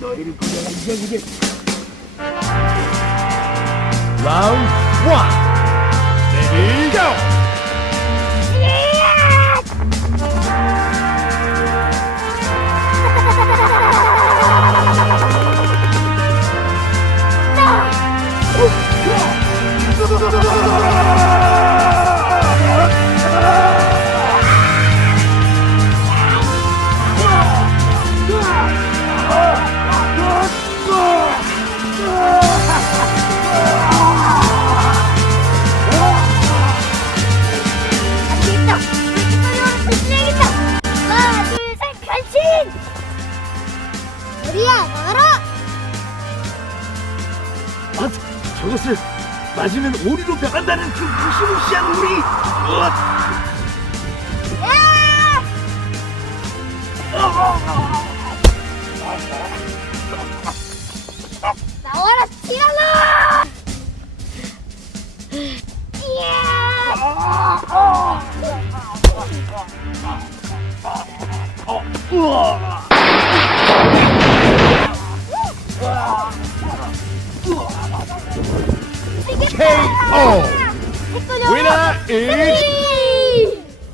너희를 그냥 이겨주게. 라운드 1 우리야 나가라 아, 저것을 맞으면 오리로 변한다는 그 무시무시한 오리. 어, 야! 나와라 티라노 이야 우와. KO Winner is